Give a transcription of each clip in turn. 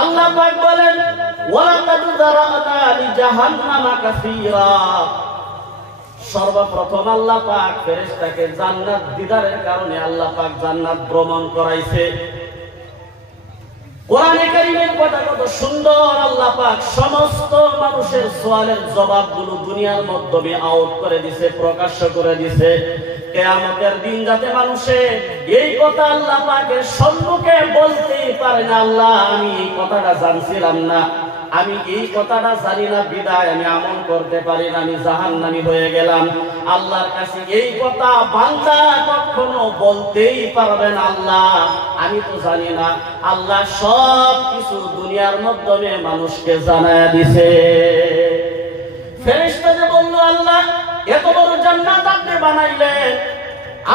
আল্লাহ পাক বলেন ওয়ালাকাদ যারানা লিজাহান্নামা কাসীরা। সর্বপ্রথম আল্লাহ পাক ফেরেশতাকে জান্নাত দিদারের কারণে আল্লাহ পাক জান্নাত ভ্রমণ করাইছে। কোরআনে কারীমের কথা কত সুন্দর। আল্লাহ পাক সমস্ত মানুষের সওয়ালের জবাবগুলো দুনিয়ার মাধ্যমে আউট করে দিয়েছে, প্রকাশ্য করে দিয়েছে। কিয়ামতের দিন যাতে মানুষে এই কথা আল্লাহ পাকের সম্মুখে বলতেই পারে না, আল্লাহ আমি এই কথাটা জানছিলাম না, আমি এই কথাটা জানি না বিদায় আমি আমল করতে পারি না, আমি জাহান্নামী হয়ে গেলাম। আল্লাহর কাছে এই কথা বান্দা কখনো বলতেই পারবে না, আল্লাহ আমি তো জানি না। আল্লাহ সব কিছু দুনিয়ার মাধ্যমে মানুষকে জানায় দিছে। ফেরেশতা যে বলল আল্লাহ এত বড় জান্নাত আপনি বানাইলেন,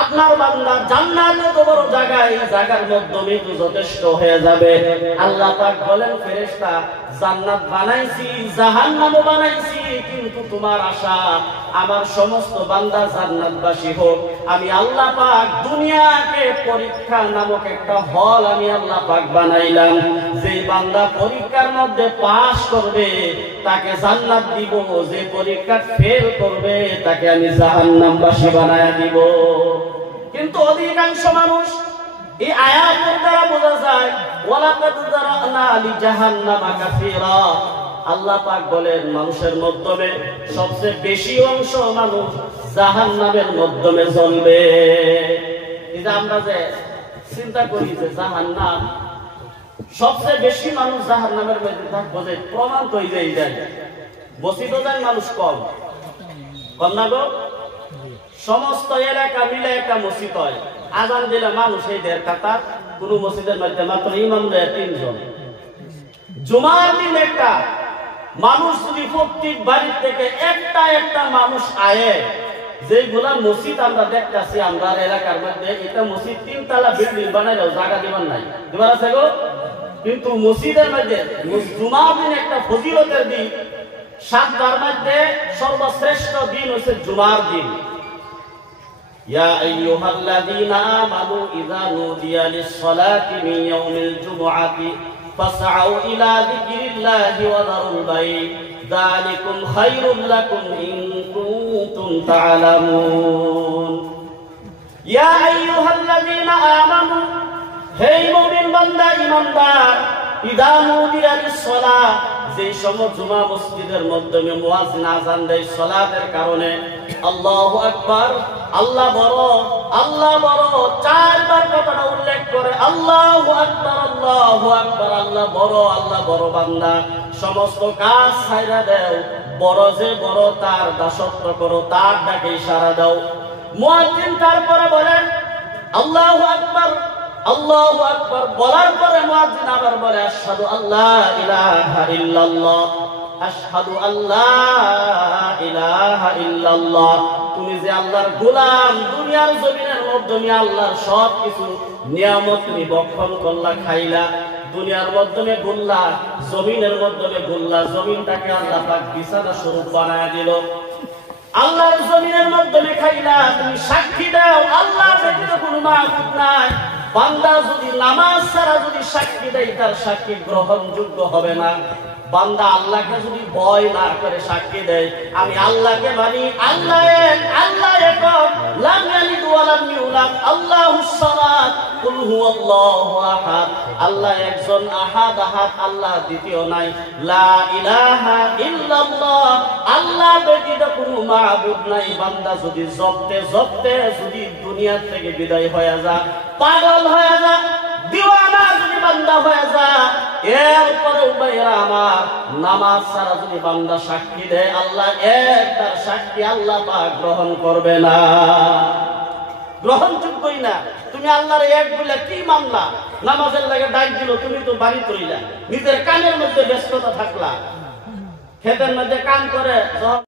আপনার বান্দা জান্নাত এত বড় জায়গা, এই জায়গার মাধ্যমে তো যথেষ্ট হয়ে যাবে। আল্লাহ পাক বলেন ফেরেশতা জান্নাত বানাইছি, জাহান্নামও বানাইছি, কিন্তু তোমার আশা আমার সমস্ত বান্দা জান্নাতবাসী হোক। আমি আল্লাহ পাক দুনিয়াকে পরীক্ষা নামক একটা হল আমি আল্লাহ পাক বানাইলাম। যেই বান্দা পরীক্ষার মধ্যে পাস করবে তাকে জান্নাত দিব, যে পরীক্ষা ফেল করবে তাকে আমি জাহান্নামবাসী বানায়া দিব। কিন্তু অধিকাংশ মানুষ এই আয়াতের দ্বারা বোঝা যায় ওয়ালাকাদ যারানা লিজাহান্নামা কাসীরা। আল্লাহ পাক বলেন মানুষের মাধ্যমে সবচেয়ে বেশি অংশ মানুষ জাহান্নামের মাধ্যমে জ্বলবে। এই যে আমরা যে চিন্তা করি যে জাহান্নাম, সবচেয়ে বেশি মানুষ জাহান্নামের মধ্যে থাকবে, যে প্রমাণ তো এই যায় বসিত যায় মানুষ কম কম না গো। সমস্ত এলাকা মিলে একটা মসজিদ হয়, আজান দিলে মানুষ এই 1.5 কাতার, কোন মসজিদের মধ্যে মাত্র ইমাম দেয় 3 জন। জুমার দিন একটা মানুষ যদি প্রত্যেক বাড়ির থেকে একটা মানুষ আয়ে, যেগুলা মসজিদ আমরা দেখতেছি আমরা এলাকার মধ্যে, এটা মসজিদ 3 তলা বিল্ডিং বানাইলেও জায়গা দিবার নাই, দিবার আছে গো। কিন্তু মসজিদের মধ্যে জুমার দিন একটা ফজিলতের দিন, 7টার মধ্যে সর্বশ্রেষ্ঠ দিন হচ্ছে জুমার দিন। ইয়া আইয়ুহাল্লাযীনা আমানু ইযা নুদিয়া লিস-সালাতি মিন ইয়াউমিল জুমআতি ফাসআউ ইলা যিকরিল্লাহি ওয়া যারুল বাই' যালিকুম খায়রুল লাকুম ইন কুনতুম তা'লামুন। ইয়া আইয়ুহাল্লাযীনা আমানু, হে মুমিন বান্দা ঈমানদার, ইযা নুদিয়া লিস-সালাত, যেই সময় জুমা মসজিদের মাধ্যমে মুয়াজ্জিন আযান দেয় সালাতের কারণে, আল্লাহু আকবার, আল্লাহ বড়, আল্লাহ বড়, 4বার কথাটা উল্লেখ করে আল্লাহু আকবার, আল্লাহু আকবার, আল্লাহ বড় বান্দা সমস্ত কাজ ছাইরা দাও, বড় যে বড় তার দাসত্ব করো, তার ডাকে ইশারা দাও। মুয়াজ্জিন তারপরে বলেন আল্লাহু আকবার, আল্লাহু আকবার বলার পরে মুয়াজ্জিন আবার বলে আশহাদু আল্লা ইলাহা ইল্লাল্লাহ, আশহাদু আল্লা ইলাহা ইল্লাল্লাহ। তুমি যে আল্লাহর গোলাম, দুনিয়ার জমিনের মাধ্যমে আল্লাহর সব কিছু নিয়ামত তুমি ভক্ষণ করলা, খাইলা, দুনিয়ার মাধ্যমে ঘুরলা, জমিনের মাধ্যমে ঘুরলা, জমিনটাকে আল্লাহ পাক বিছানা স্বরূপ বানায় দিল। আল্লাহর জমিনের মাধ্যমে খাইলা, তুমি সাক্ষী দাও আল্লাহ ব্যতীত কোনো মাবুদ নাই। বান্দা যদি নামাজ ছাড়া যদি সাক্ষী দেয় তার সাক্ষী গ্রহণযোগ্য হবে না। বান্দা আল্লাহকে যদি ভয় না করে সাক্ষী দেয় আমি আল্লাহকে মানি, আল্লাহ এক, আল্লাহ একক, লাম ইয়ালিদ ওয়া লাম ইউলাদ, আল্লাহুস সামাদ, কুল হুয়াল্লাহু আহাদ, আল্লাহ একজন, আহাদ আহাদ, আল্লাহ দ্বিতীয় নাই, লা ইলাহা ইল্লাল্লাহ, আল্লাহ ব্যতীত কোনো মাবুদ নাই। বান্দা যদি জপতে জপতে যদি দুনিয়া থেকে বিদায় হয়ে যায়, পাগল হয়ে যায়, দিওয়ানা যদি বান্দা হয়ে যায়, এরপরে ভাইরা আমার নামাজ ছাড়া যদি বান্দা সাক্ষী দেয় আল্লাহ এক, তার সাক্ষী আল্লাহ পাক গ্রহণ করবে না, গ্রহণযোগ্যই না। তুমি আল্লাহর এক বলে কি মানলা? নামাজের লাগে ডাক দিল, তুমি তো বাড়ি তৈলা, নিজের কানের মধ্যে ব্যস্ততা থাকলা, ক্ষেতের মধ্যে কাম করে